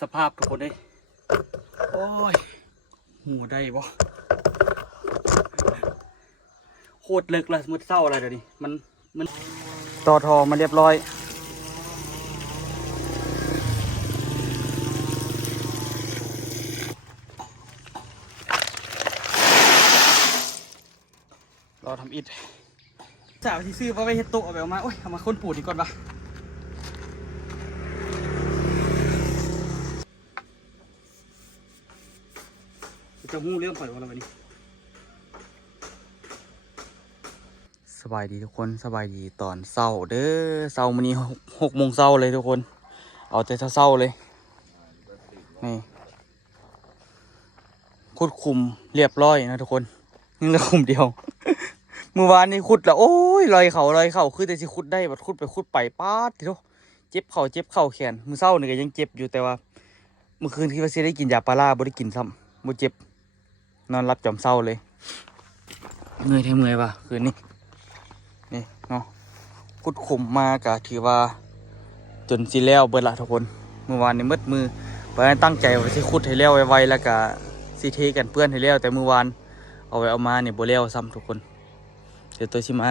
สภาพทุกคนเลยโอ้ยหัวได้บ่โคตรเลิกเลยมุดเศร้าอะไรเดี๋ยวนี้มันต่อทอมาเรียบร้อยรอทำอิฐสาวที่ซื้อมาไปเฮ็ดโต๊ะเอาไปเอามาโอ้ยเอามาค้นปูดดีก่อนปะจะหู้เรื่องข่อยวันละวันนี้สบายดีทุกคนสบายดีตอนเช้าเด้อเช้ามื้อนี้6 โมงเช้าเลยทุกคนเอาแต่เช้าเลยนี่ขุดคุมเรียบร้อยนะทุกคนยังเหลือคุมเดียว เมื่อวานนี้ขุดแล้วโอ้ยลอยเข่าคือแต่สิขุดได้บัดขุดไปป๊าดทีเดียวเจ็บเข่าแขนมื้อเช้านี่ก็ยังเจ็บอยู่แต่ว่าเมื่อคืนที่ว่าสิได้กินยาพาราบ่ได้กินซ้ำบ่เจ็บนอนรับจอมเศร้าเลยเมื่อยว่ะคืนนี้นี่เนาะขุดขุมมากะถือว่าจนสิแล้วเบิดละทุกคนเมื่อวานนี้มือเพราะฉะนั้นตั้งใจว่าสิขุดให้แล้วไวๆแล้วก็สิเทกันเปื้อนให้แล้วแต่เมื่อวานเอาไว้เอามาเนี่ยบ่แล้วซ้ำทุกคนเดี๋ยวตัวสิมา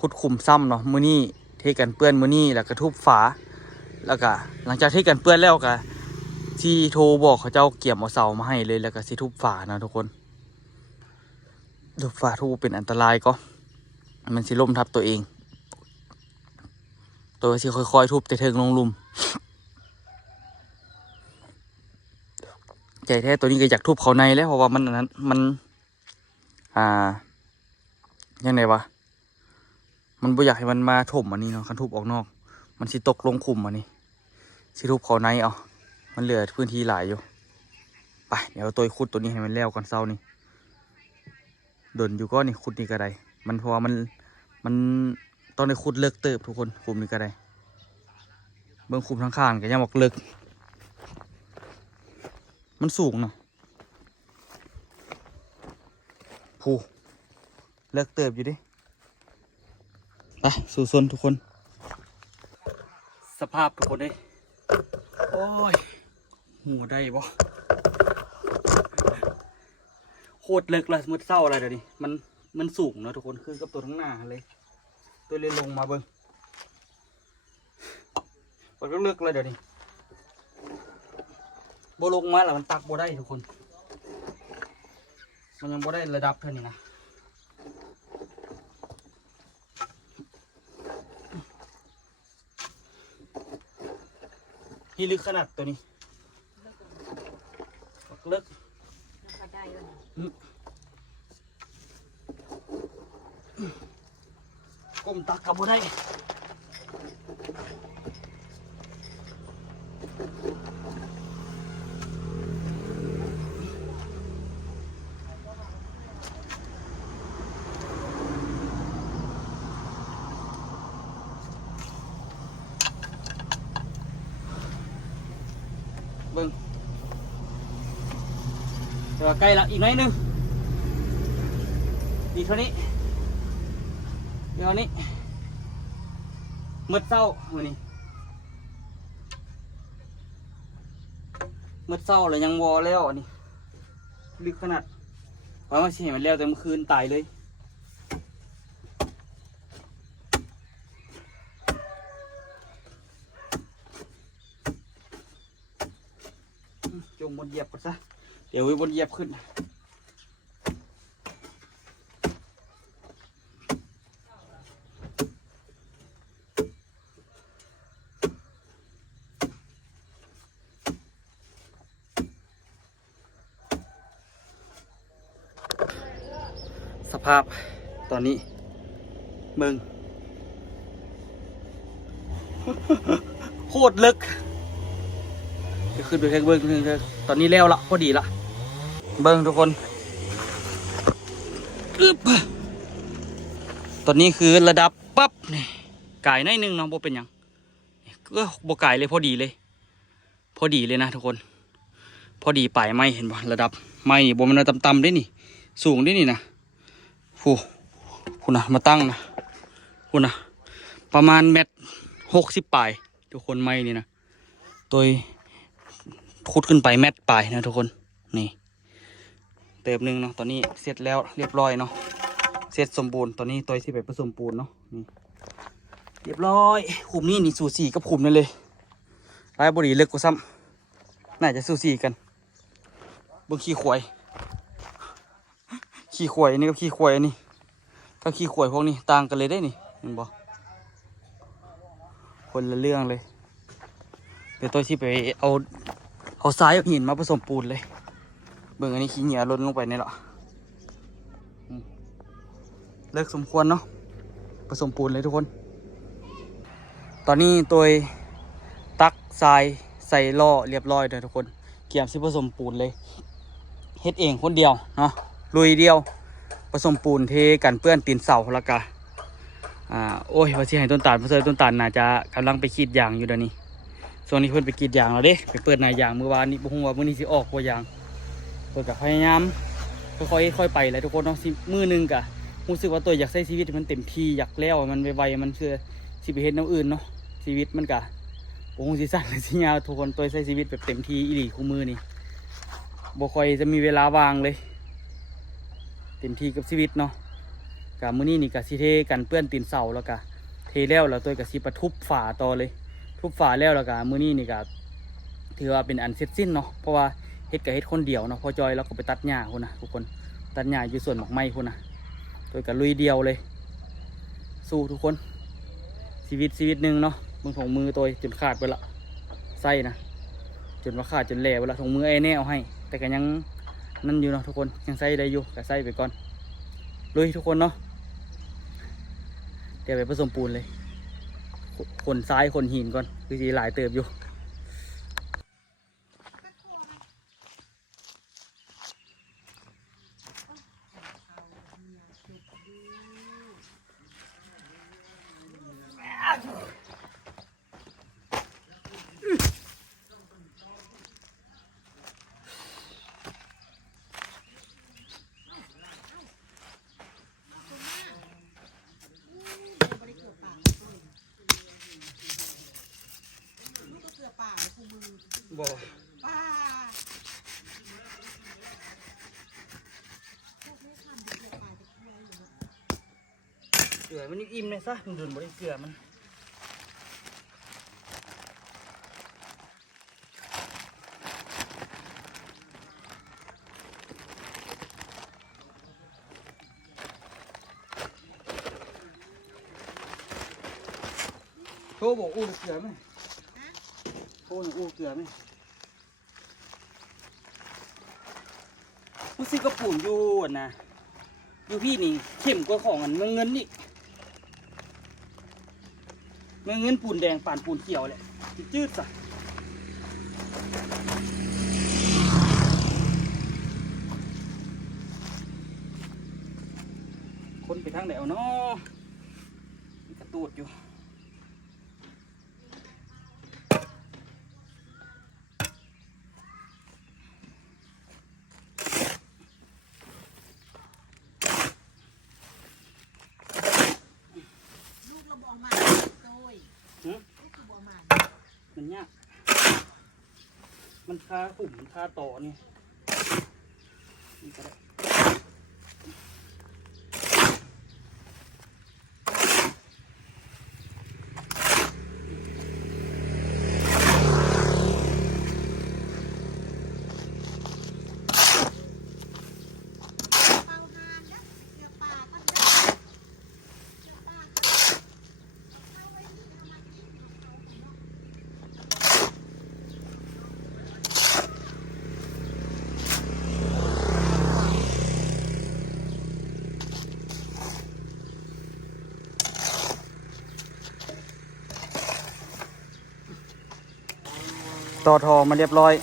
ขุดขุมซ้ำเนาะมื้อนี้เทกันเปื้อนมื้อนี้แล้วก็ทุบฝาแล้วก็หลังจากเทกันเปื้อนแล้วก็ที่โทรบอกเขาเจ้าเกี่ยมเอาเสามาให้เลยแล้วก็สิทุบฝานะทุกคนทุบฝาทุบเป็นอันตรายก็มันสิล้มทับตัวเองตัวสิค่อยๆทุบแต่เทิงลงลุมใจแท้ตัวนี้ก็อยากทุบเขาในแล้วเพราะว่ามันอันนั้นมันยังไงวะมันบ่อยากให้มันมาถมอันนี้เนาะคันทุบออกนอกมันสิตกลงขุมอันนี้สิทุบเขาในเอามันเหลือพื้นที่หลายอยู่ไปเดี๋ยวตัวขุดตัวนี้ให้มันแล้วก่อนเศร้านี่ดนอยู่ก็นี่ขุดนี่ก็ได้มันเพราะว่ามันต้องได้ขุดเลิกเติบทุกคนขุมนี่ก็ได้เบื้องขุมทั้งข้างก็ยังบอกเลิกมันสูงเนาะผู้เลิกเติบอยู่ดิไปสู่ส่วนทุกคนสภาพทุกคนเลยโอ้ยหัวได้บ่โคตรเลิกเลยมุดเศร้าอะไรเดี๋ยวนี้มันสูงเนาะทุกคนคือกับตัวทั้งหน้าเลยตัวเลยลงมาเบิ้งมันก็เลิกเลยเดี๋ยวนี้โบลงมาแล้วมันตักโบได้ทุกคนมันยังโบได้ระดับเท่านี้นะที่ลึกขนาดตัวนี้เลิกก้มตักกับโบได้เบิ้งเดี๋ยวใกล้ละอีกน้อยนึงอีกเท่านี้เดี๋ยวนี้มืดเศร้าวันนี้มืดเศร้าเลยยังวอแล้วอันนี้ลึกขนาดว่ามันเสียมันแล้วแต่เมื่อคืนตายเลยจงบนเหยียบก่อนซะเดี๋ยวไว้บนเหยียบขึ้นสภาพตอนนี้มึง โคตรลึกจะขึ้นไปแค่เบิ้งตอนนี้แล้วละพอดีละเบิ้งทุกคนอึ๊บตอนนี้คือระดับปั๊บนี่ไก่น้อยนึงเนาะโบเป็นยังก็โบไก่เลยพอดีเลยนะทุกคนพอดีปลายไม้เห็นบ่ระดับไม้นี่โบมันต่ำๆได้นี่สูงได้นี่นะคุณนะมาตั้งนะคุณนะประมาณ1.60 เมตรปลายทุกคนไม้นี่นะตัว ขุดขึ้นไปแมตปลายนะทุกคนนี่เติมหนึ่งเนาะตอนนี้เสร็จแล้วเรียบร้อยเนาะเสร็จสมบูรณ์ตอนนี้ตัวที่ไปผสมปูนเนาะนี่เรียบร้อยขุมนี้นี่สูสีกับขุมนั่นเลยลายบริเลิกกว่าซ้ำน่าจะสูสีกันเบิ่งขี้ขวายนี่กับขี้ขวายอันนี้กับขี้ขวายพวกนี้ต่างกันเลยได้นี่เห็นบ่คนละเรื่องเลยเดี๋ยวตัวที่ไปเอาทรายกับหินมาผสมปูนเลยเบิ่งอันนี้ขี้เหนียวล้นลงไปนี่แหละเลิกสมควรเนาะผสมปูนเลยทุกคนตอนนี้ตัวตักทรายใส่ล่อเรียบร้อยเลยทุกคนเกี่ยมซิผสมปูนเลยเฮ็ดเองคนเดียวเนาะลุยเดียวผสมปูนเทกันเปื้อนตีนเสาแล้วก็โอ้ยว่าสิให้ต้นตาลเพราะต้นตาลน่าจะกำลังไปขีดยางอยู่เดี๋ยวนี้ส่วนนี้เพิ่นไปกรีดยางแล้วเด้ไปเปิดนายยางเมื่อวานนี้บ่ฮู้ว่ามื้อนี้สิออกบ่ยางเพิ่นก็พยายามค่อยไปเลยทุกคนเนาะมื้อนึงก็รู้สึกว่าตัวอยากใช้ชีวิตมันเต็มที่อยากแล้วมันไวๆมันคือสิไปเฮ็ดแนวอื่นเนาะชีวิตมันก็บ่ฮู้สิสั้นหรือสิยาวทุกคนตัวใช้ชีวิตแบบเต็มที่อีหลีคู่มือนี่บ่ค่อยจะมีเวลาว่างเลยเต็มที่กับชีวิตเนาะก็มื้อนี้นี่ก็สิเทกันเปื้อนตีนเสาแล้วก็เทแล้วตัวก็สิประทุบฝาต่อเลยทุบฝาแล้วก็มื้อนี้นี่ก็ถือว่าเป็นอันเสร็จสิ้นเนาะเพราะว่าเฮ็ดกับเฮ็ดคนเดียวเนาะพอจอยแล้วก็ไปตัดหญ้าพุ่นนะทุกคนตัดหญ้าอยู่ส่วนหมอกไม้พุ่นนะตัวก็ลุยเดียวเลยสู้ทุกคนชีวิตหนึ่งเนาะมือของมือตัวจนขาดไปละไส้นะจนว่าขาดจนแหลวไปละของมือไอ้แน่เอาให้แต่ก็ยังนั่นอยู่เนาะทุกคนยังไส้ได้อยู่ก็ไส้ไปก่อนลุยทุกคนเนาะเดี๋ยวไปผสมปูนเลยขนซ้ายขนหินก่อนคือสีหลายเติบอยู่บ่เกลือมันอิ่มเลยซะมันโดนบ่ได้เกลือมันโทรบอกอู้เกลือไหมโทรอู้เกลือไหมผู้ซื้อกระปุ่นอยู่นะอยู่พี่นี่เข้มกว่าของอันเมืองเงินนี่เมืองเงินปูนแดงป่านปูนเขียวแหละจืดๆซะคนไปทางไหนเอาเนาะมีกระตูดอยู่มันยากมันคาขุ่มคาต่อนี่ก็ได้ต่อทอมาเรียบร้อย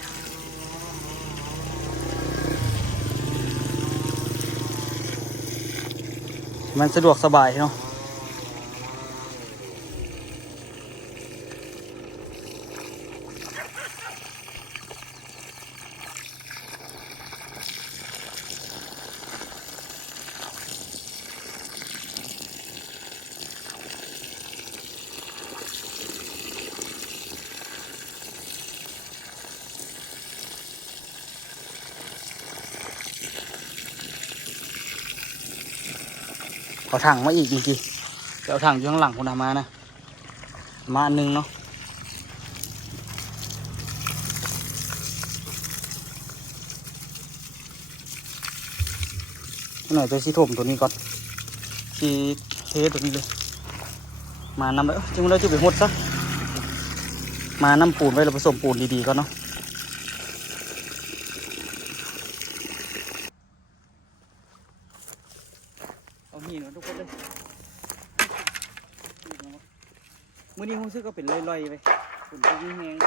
มันสะดวกสบายเนาะ เอาถังมาอีกจริงๆเอาถังอยู่ข้างหลังคุณอามานะมาอันนึงเนาะหน่อยตัวสีถมตัวนี้ก่อนสีเทตัวนี้เลยมานำไปจริงๆเราจะไปหดซะมานำปูนไว้เราผสมปูนดีๆก่อนเนาะเอาหินมาทุกคนเลยมื้อนี้ผมซื้อก็เป็นลอยๆไปฝนตกแห้ง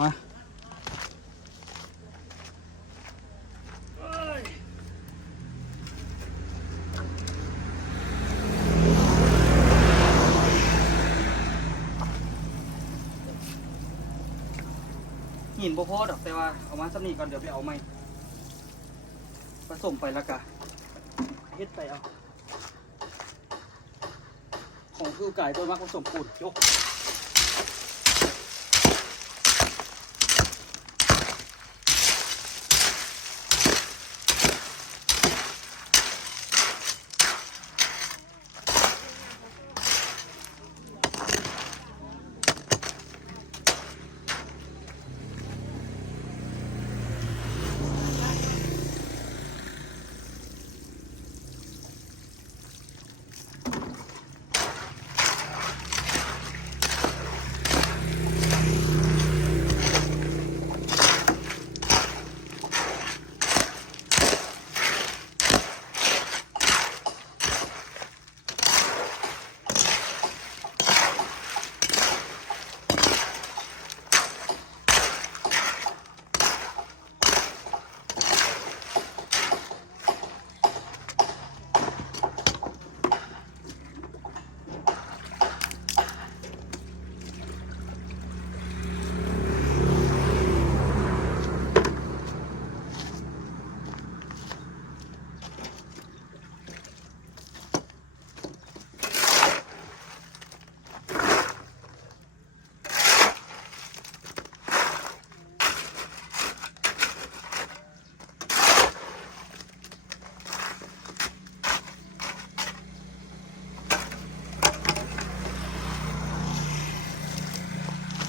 มาหินบ่พอดอกแต่ว่าเอามาสำนีก่อนเดี๋ยวไปเอาใหม่ผสมไปแล้วก็เฮ็ดไปเอาของคือไก่ตัวมักผสมปูนยก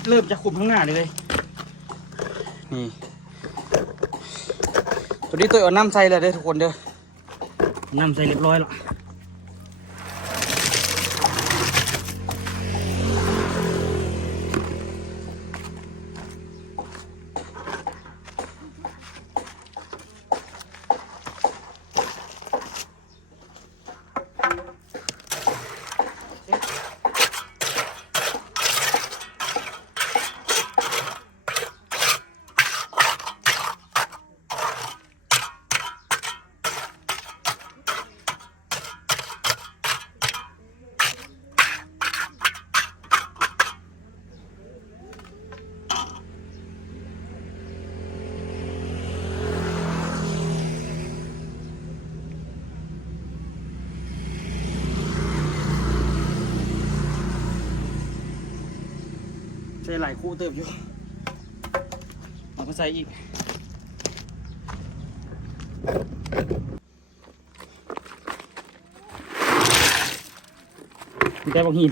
เริ่มจะคุมข้างหน้าเลยนี่ตัวนี้ตัวเอาน้ำใส่เลยเด้อทุกคนเด้อน้ำใส่เรียบร้อยแล้วใส่หลายคู่เติมอยู่เราก็ใส่อีกได้บางหิน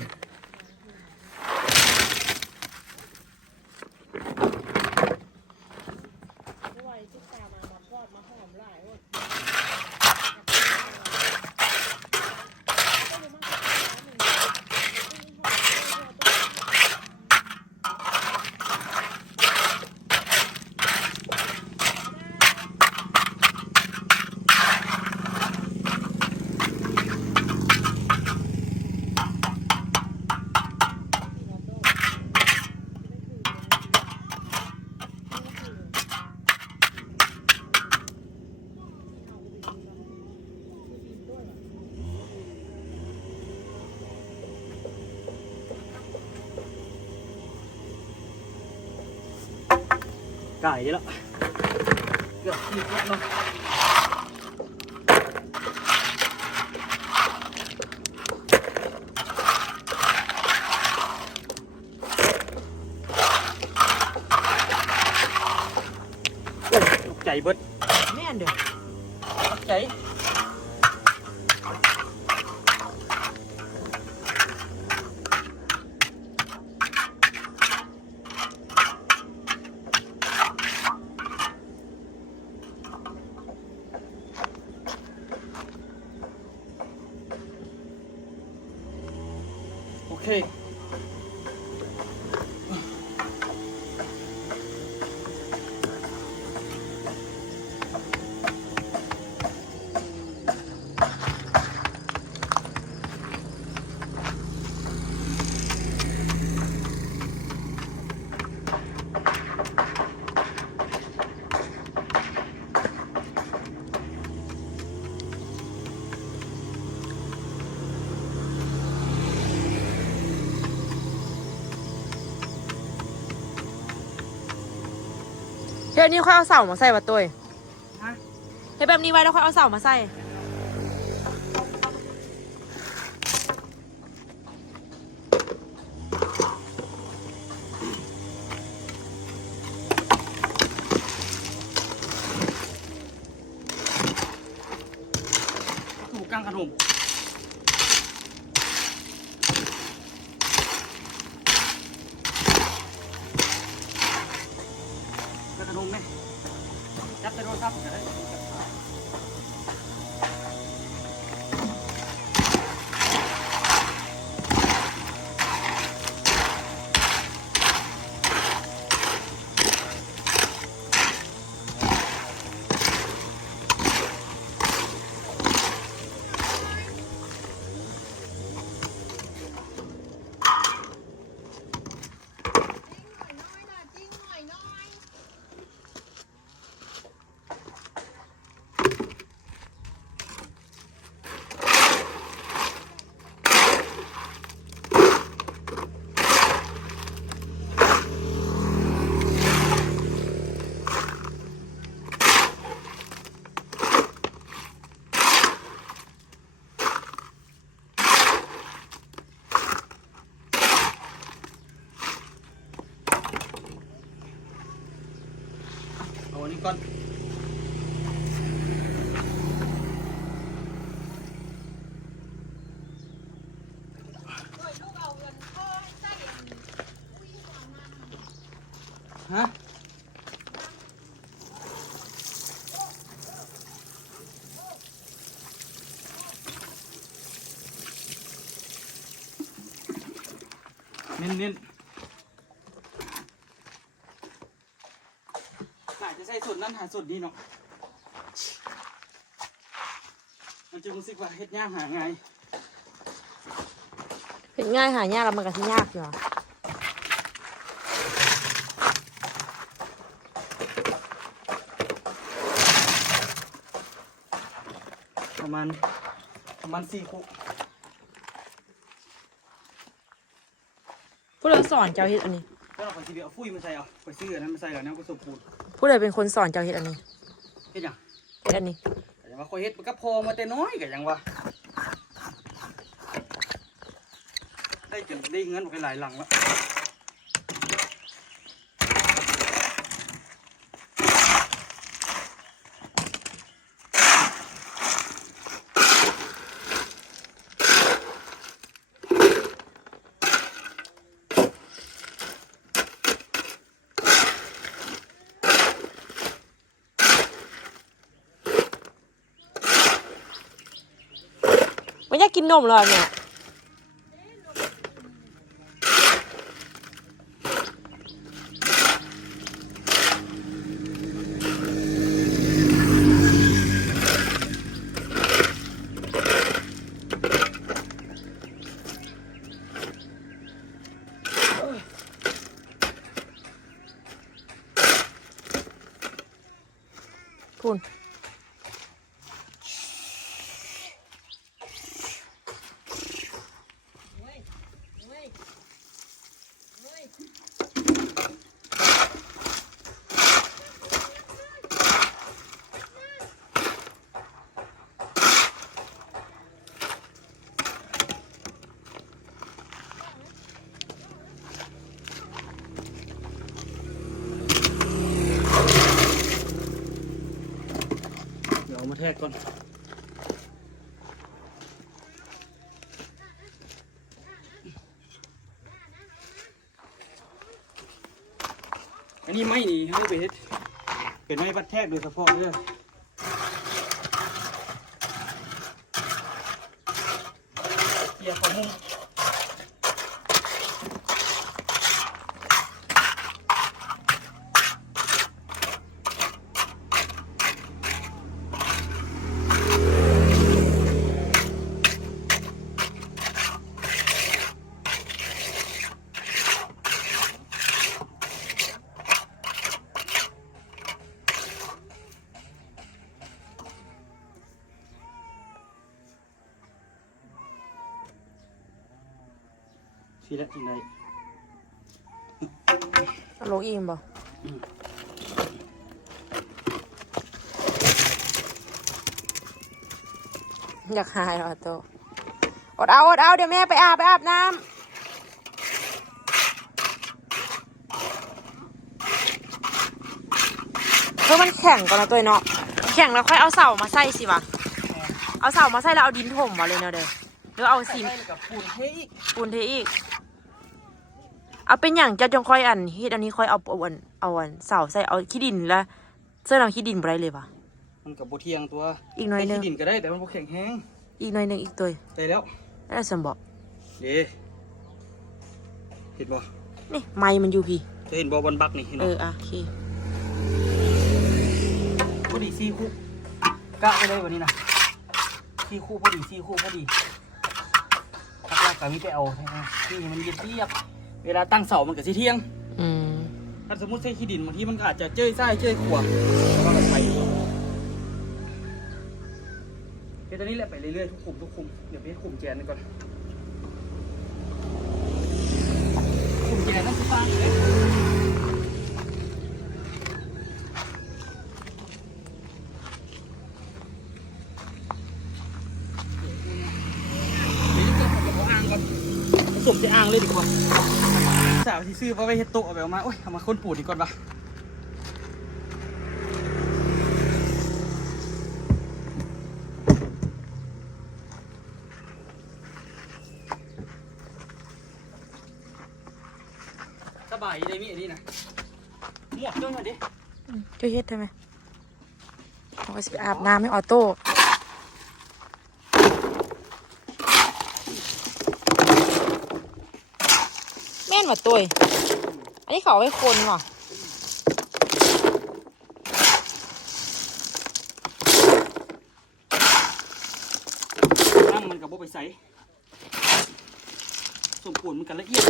ไก่แล้วเกือบที่สุดเนาะตกใจเบิดแม่นเด้อตกใจโอเคเดี๋ยวนี้ค่อยเอาเสามาใส่ประตู ฮะ เฮ้ยแบบนี้ไว้แล้วค่อยเอาเสามาใส่ถูกกลางขนมกระนมไหมจับแต่โทรศัพท์ก็ได้เอาอันนี้ก่อนฮะเน้นๆน่าจะใส่ส่วนนั้นหาส่วนนี้เนาะมันจะรู้สึกว่าเฮ็ดยากหาไง เห็นง่ายหายากแล้วมันก็ที่ยากอยู่อะ ประมาณ4 คุก ผู้ใดสอนเจ้าเฮ็ดอันนี้ ก็เราไปซีเบียเอาฟุ้ยมาใส่เอาไปซื้ออันนั้นมาใส่แล้วเนี่ยก็สมบูรณ์ ผู้ใดเป็นคนสอนเจ้าเฮ็ดอันนี้ เฮ็ดหยัง เฮ็ดอันนี้ ก็ยังว่าคอยเฮ็ดมันก็พอมาแต่น้อยก็ยังว่าได้จนได้เงินไปหลายหลังแล้วไม่อยากกินนมเลยเนี่ยคุณ เ ทกก่อนอันนี้ไม่นี่ให้ไปเฮ็ดเป็นไม้บัดแทกโดยเฉพาะเด้อเกี่ยวกับมุ้งทีละทีไหน โลกอิ่มบ่อยากหายแล้วโตอดเอาเดี๋ยวแม่ไปอาบน้ำเพื่อมันแข็งก่อนนะตัวเนาะแข็งแล้วค่อยเอาเสามาใส่สิวะเอาเสามาใส่แล้วเอาดินถมมาเลยเนาะเด้อหรือเอาซีม กับปูนเทอีก ปูนเทอีกเอาเป็นอย่างจะจงค่อยอันเฮ็ดอันนี้ค่อยเอาเสาใส่เอาขี้ดินแล้วเสื้อเราขี้ดินบ่ได้เลยปะ มันกับโบเทียงตัว อีกหน่อยหนึง ที่ดินก็ได้แต่มันโบแข็งแห้ง อีกหน่อยหนึงอีกตัว ได้แล้ว แล้วสมบอก เด้เห็นบ่ นี่ไม้มันอยู่พี่ จะเห็นบ่บนบักนี่เห็น เอ บ่ อโอเค พอดี4 คู่กะไปเลยวันนี้นะ4 คู่พอดี4 คู่พอดีทักแรกกับมีไปเอาที่มันเรียบเวลาตั้งเสามันกับสิเที่ยง อืม ถ้าสมมติใช้ขี้ดินบางทีมันก็อาจจะเจ้ยไส้เจ้ยขวบแต่ว่ามันไปเดี๋ยวตอนนี้แหละไปเรื่อยๆทุกคุมเดี๋ยวไปคุมแจนก่อนคุมแจนนั่นคือฟางเลยผสมจะอ่างเลยดีกว่าสาวที่ซื้อเพราะไปเฮ็ดโต๊ะเอาแบบมาโอ้ยเอามาค้นปูดดีก่อนปะสบายได้มีอันนี้นะหมวกด้วยหน่อยดิ เจ้าเฮ็ดได้ไหมเอาไปสิไปอาบน้ำให้ออโต้แม่นว่ะตัวอันนี้เขาเอาไว้คนว่ะ ตั้งมันกับโบไปใส่สมปูนมันกันละเอียด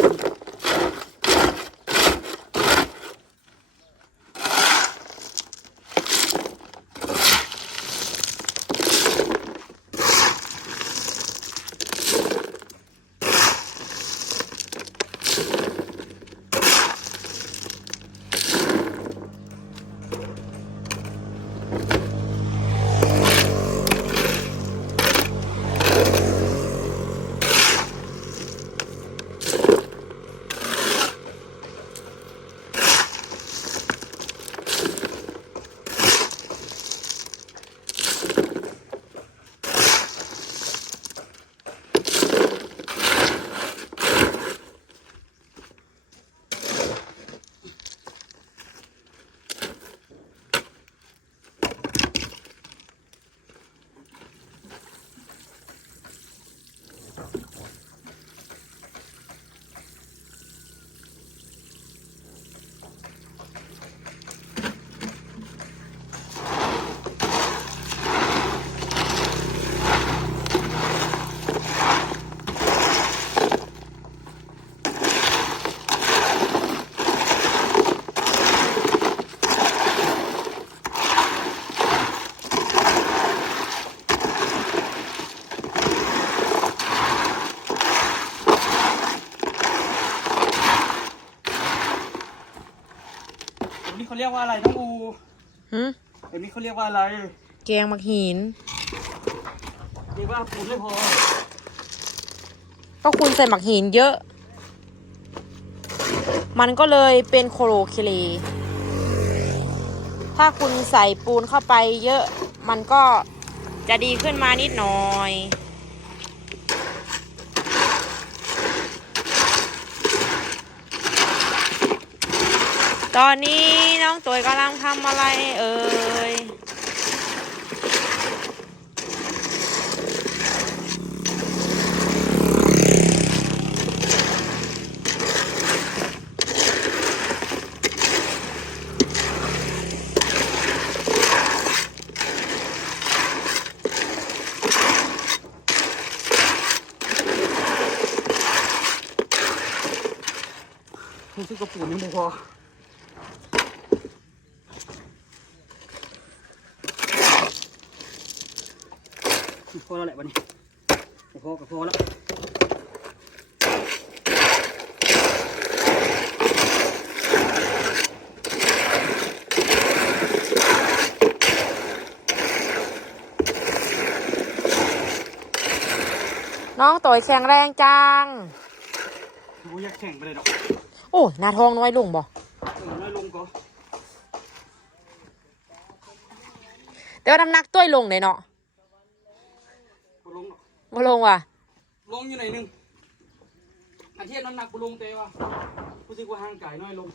เขาเรียกว่าอะไรน้องอู หืม เดี๋ยวนี้เขาเรียกว่าอะไร แกงมักหิน เรียกว่าปูนไม่พอ ก็คุณใส่หมักหินเยอะ มันก็เลยเป็นโคโลเคเล ถ้าคุณใส่ปูนเข้าไปเยอะ มันก็ จะดีขึ้นมานิดหน่อย ตอนนี้น้องตัวกำลังทำอะไรเอ่ยรู้สึกกระปุกนี่พอพอแล้วแหละวันนี้พอก็พอแล้วน้องตัวแข็งแรงจัง กูอยากแข่งไปเลยดอก โอ้หน้าท้องน้อยลงบ่ น้อยลงก็ แต่ว่าน้ำหนักตัวลงเลยเนาะ บ่ลงหรอก บ่ลงว่ะ ลงอยู่ไหนหนึ่งอาเทียบน้ำหนักบ่ลงเตะว่ะรู้สึกว่าห่างไก่น้อยลง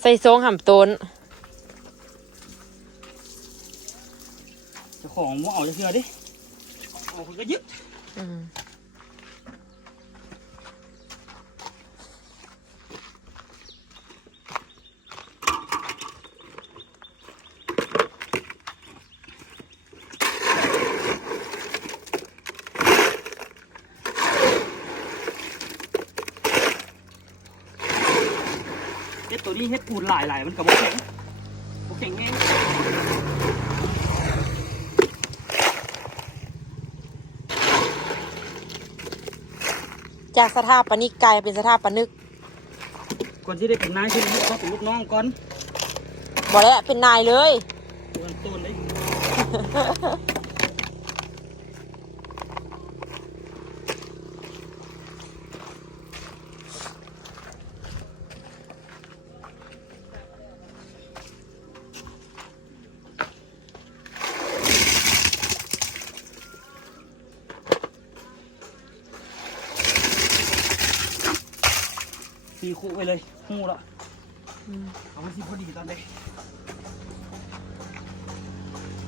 ใส่ทรงห่ำต้น เจ้าของว่าเอาจะเชื่อดิเอาคนก็เยอะเฮ็ดตัวนี้เฮ็ดปูนหลายมันกับบ่แข็งแห้ง จากสถาปนิกกลายเป็นสถาปนิก ก่อนที่ได้เป็นนายที่นี่เขาเป็นลูกน้องก่อน บ่แล้วเป็นนายเลย ตัวต้นเลยตีคู่ไปเลยหูละเอาไปสิพอดีตอนนี้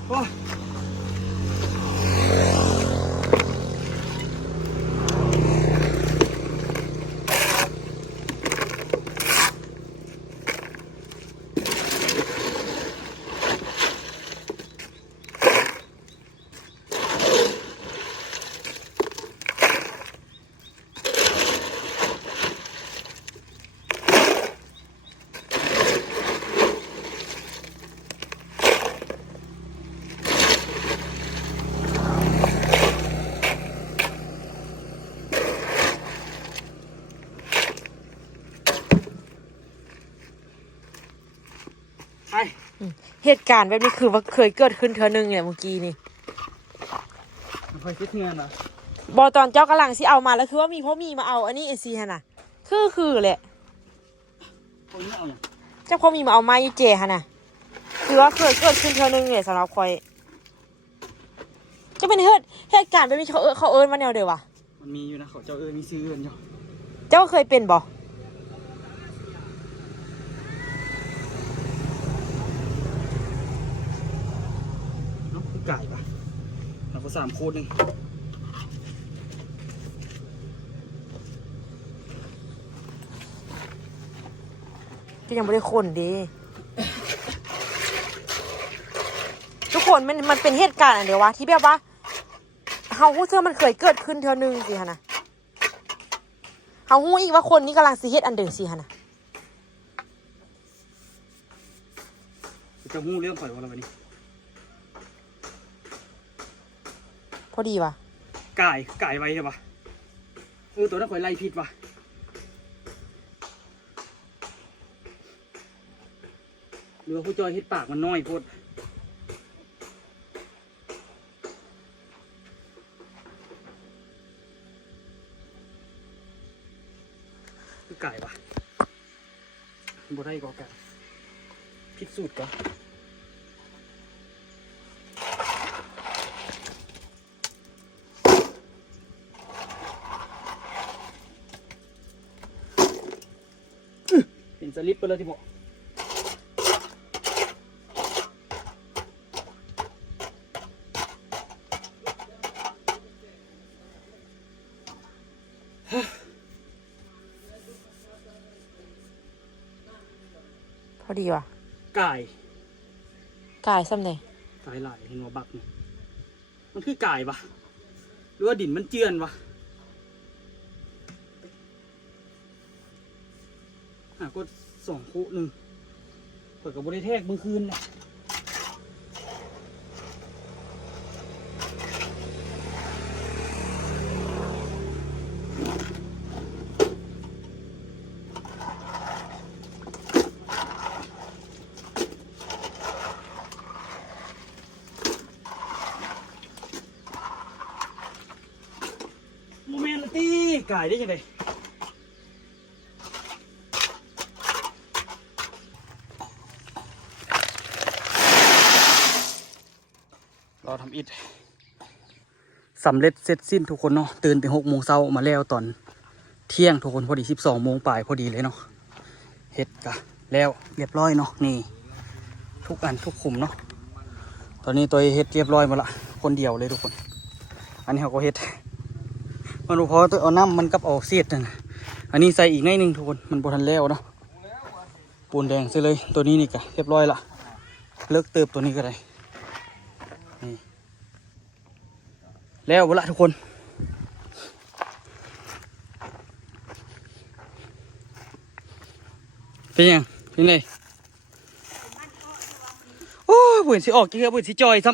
โอ้ไป เหตุการณ์แบบนี้คือว่าเคยเกิดขึ้นเทื่อนึงเนี่ยเมื่อกี้นี่ คอยคิดเงินนะ บอตอนเจ้ากำลังสิเอามาแล้วคือว่ามีพ่อมีมาเอาอันนี้ไอซีฮะน่ะคือแหละ คนนี้เอาอย่าง เจ้าพ่อมีมาเอาไม้ยูเจฮะน่ะคือว่าเคยเกิดขึ้นเทื่อนึงเนี่ยสำหรับคอยจะเป็นเหตุการณ์แบบนี้เขาเอิ้นมาแนวเดียววะ มันมีอยู่นะเขาเจ้ามีซื้อเงินอยู่ เจ้าเคยเป็นบ่ เนาะไก่ปะเราก็3 โคตรนึง ก็ยังไม่ได้คนดีทุกคนมันเป็นเหตุการณ์อะไรวะที่แบบว่าเฮาฮู้เชื่อมันเคยเกิดขึ้นเทื่อนึงสิฮะนะเฮาฮู้อีกว่าคนนี้กำลังสิเฮ็ดอันเดิมสิฮะนะ จะหูเรื่องข่อยว่าอะไรวันนี้ พอดีว่ะ ไก่ไว้ใช่ปะตัวนั้นข่อยไล่ผิดปะหรือว่าผู้จอยเฮ็ดปากมันน้อยโพดไก่ปะบ่ได้ก็ไก่ คิดสูตรก่อนเป็นสลิปไปเลยที่บอกพอดีว่ะ กาย กายซ้ำเนี่ย กายหลายเห็นว่าบักนี่มันคือกายปะหรือว่าดินมันเจือนปะก็2 คู่หนึ่งเปิดกับบริเทกมือคืนแหละโมเมนต์ละตี้กายได้ยังไงรอทำอิฐสำเร็จเสร็จสิ้นทุกคนเนาะตื่นแต่6 โมงเช้ามาแล้วตอนเที่ยงทุกคนพอดี12 โมงปลายพอดีเลยเนาะเฮ็ดกะแล้วเรียบร้อยเนาะนี่ทุกอันทุกขุมเนาะตอนนี้ตัวเฮ็ดเรียบร้อยหมดละคนเดียวเลยทุกคนอันนี้เขาก็เฮ็ดมันพอตัวเอาน้ำมันกับเอาเศษนั่นอันนี้ใส่อีกง่ายนึงทุกคนมันบ่ทันแล้วเนาะปูนแดงใส่เลยตัวนี้นี่กะเรียบร้อยละเลิกเติบตัวนี้ก็ได้นี่แล้วละทุกคนเป็นยังเป็นไงโอ้ยบุญสิออกจริงๆบุญสิจอยซ้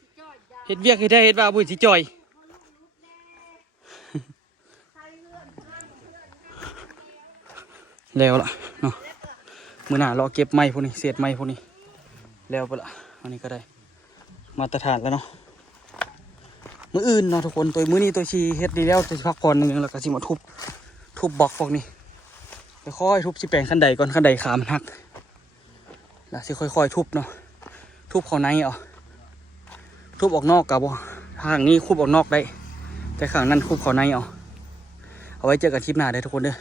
ำเฮ็ดเวียกเฮ็ดได้เฮ็ดว่าบุญสิจอยแล้วละเนาะมื้อหน้ารอเก็บไม้พวกนี้เศษไม้พวกนี้แล้วไปละอันนี้ก็ได้มาตรฐานแล้วเนาะมื้ออื่นเนาะทุกคนตัวมื้อนี้ตัวชีเฮ็ดดีแล้วจะพักผ่อนนึงแล้วก็สิมาทุบบล็อกพวกนี้ค่อยๆทุบสิแปลงขั้นใดก่อนขั้นใดขามันหักแล้วสิค่อยๆทุบเนาะทุบเข้าในเอาทุบออกนอกกับบ่ทางนี้ทุบออกนอกได้แต่ข้างนั้นทุบเข้าในเอาไว้เจอกันคลิปหน้าได้ทุกคนเด้อ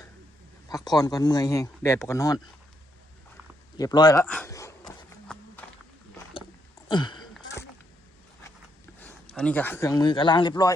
พักผ่อนก่อนเมื่อยแห้งแดดปกกันร้อนเรียบร้อยแล้วอันนี้ก็เครื่องมือก็ล้างเรียบร้อย